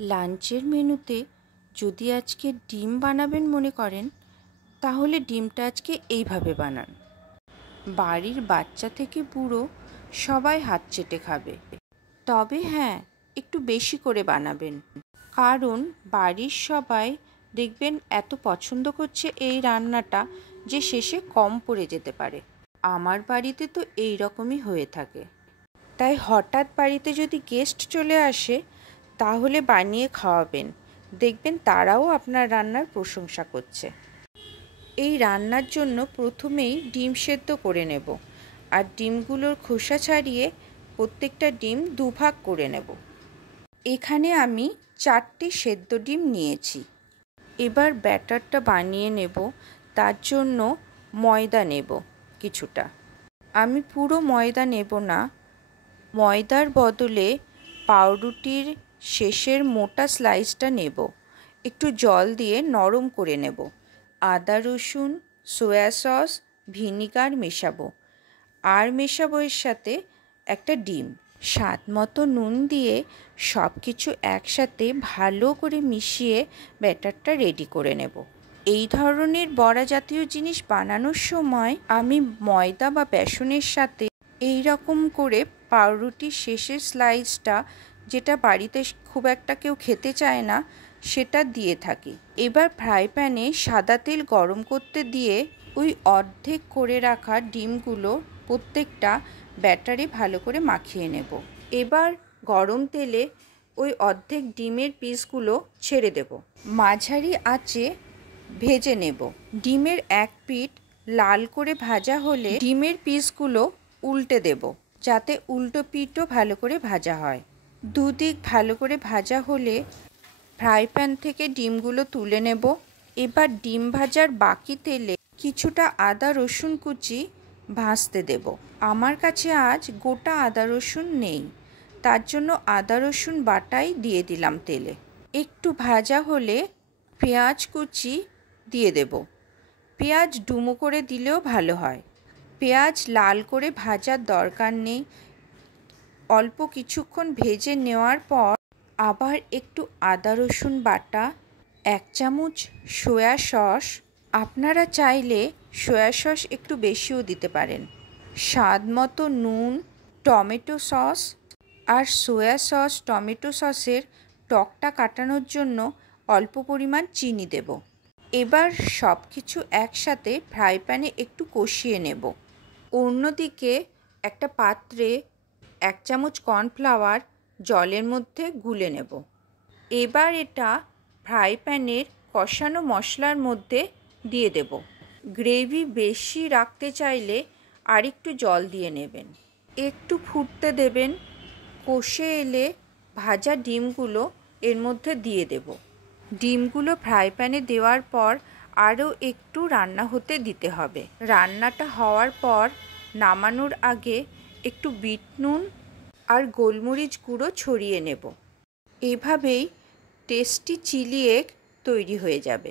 লাঞ্চের মেনুতে যদি আজকে ডিম বানাবেন মনে করেন, তাহলে ডিমটা আজকে এইভাবে বানান। বাড়ির বাচ্চা থেকে বুড়ো সবাই হাত চেটে খাবে। তবে হ্যাঁ, একটু বেশি করে বানাবেন, কারণ বাড়ির সবাই দেখবেন এত পছন্দ করছে এই রান্নাটা যে শেষে কম পড়ে যেতে পারে। আমার বাড়িতে তো এই রকমই হয়ে থাকে। তাই হঠাৎ বাড়িতে যদি গেস্ট চলে আসে তাহলে বানিয়ে খাওয়াবেন, দেখবেন তারাও আপনার রান্নার প্রশংসা করছে। এই রান্নার জন্য প্রথমেই ডিম সেদ্ধ করে নেব, আর ডিমগুলোর খোসা ছাড়িয়ে প্রত্যেকটা ডিম দুভাগ করে নেব। এখানে আমি 4টে সেদ্ধ ডিম নিয়েছি। এবার ব্যাটারটা বানিয়ে নেব। তার জন্য ময়দা নেব কিছুটা। আমি পুরো ময়দা নেব না, ময়দার বদলে পাউরুটির শেষের মোটা স্লাইসটা নেব। একটু জল দিয়ে নরম করে নেব। আদা রসুন, সয়া সস, ভিনিগার মেশাবো, আর মেশাবো এর সাথে একটা ডিম। স্বাদ মতো নুন দিয়ে সব কিছু একসাথে ভালো করে মিশিয়ে ব্যাটারটা রেডি করে নেব। এই ধরনের বড়া জাতীয় জিনিস বানানোর সময় আমি ময়দা বা বেসনের সাথে এই রকম করে পাউরুটির শেষের স্লাইসটা, যেটা বাড়িতে খুব একটা কেউ খেতে চায় না, সেটা দিয়ে থাকি। এবার ফ্রাই প্যানে সাদা তেল গরম করতে দিয়ে ওই অর্ধেক করে রাখা ডিমগুলো প্রত্যেকটা ব্যাটারে ভালো করে মাখিয়ে নেব। এবার গরম তেলে ওই অর্ধেক ডিমের পিসগুলো ছেড়ে দেব। মাঝারি আঁচে ভেজে নেব। ডিমের এক পিঠ লাল করে ভাজা হলে ডিমের পিসগুলো উল্টে দেব, যাতে উল্টো পিঠও ভালো করে ভাজা হয়। দুদিক ভালো করে ভাজা হলে ফ্রাই প্যান থেকে ডিমগুলো তুলে নেব। এবার ডিম ভাজার বাকি তেলে কিছুটা আদা রসুন কুচি ভাজতে দেব। আমার কাছে আজ গোটা আদা রসুন নেই, তার জন্য আদা রসুন বাটাই দিয়ে দিলাম তেলে। একটু ভাজা হলে পেঁয়াজ কুচি দিয়ে দেব। পেঁয়াজ ডুমো করে দিলেও ভালো হয়। পেঁয়াজ লাল করে ভাজার দরকার নেই। অল্প কিছুক্ষণ ভেজে নেওয়ার পর আবার একটু আদা রসুন বাটা, 1 চামচ সয়া সস, আপনারা চাইলে সয়া সস একটু বেশিও দিতে পারেন, স্বাদ মতো নুন, টমেটো সস, আর সয়া সস টমেটো সসের টকটা কাটানোর জন্য অল্প পরিমাণ চিনি দেব। এবার সব কিছু একসাথে ফ্রাই প্যানে একটু কষিয়ে নেব। অন্যদিকে একটা পাত্রে 1 চামচ কর্নফ্লাওয়ার জলের মধ্যে গুলে নেব। এবার এটা ফ্রাই প্যানের কষানো মশলার মধ্যে দিয়ে দেব। গ্রেভি বেশি রাখতে চাইলে আরেকটু জল দিয়ে নেবেন। একটু ফুটতে দেবেন। কষে এলে ভাজা ডিমগুলো এর মধ্যে দিয়ে দেব। ডিমগুলো ফ্রাই প্যানে দেওয়ার পর আরও একটু রান্না হতে দিতে হবে। রান্নাটা হওয়ার পর নামানোর আগে একটু বিট নুন আর গোলমরিচ গুঁড়ো ছড়িয়ে নেব। এভাবেই টেস্টি চিলি এগ তৈরি হয়ে যাবে।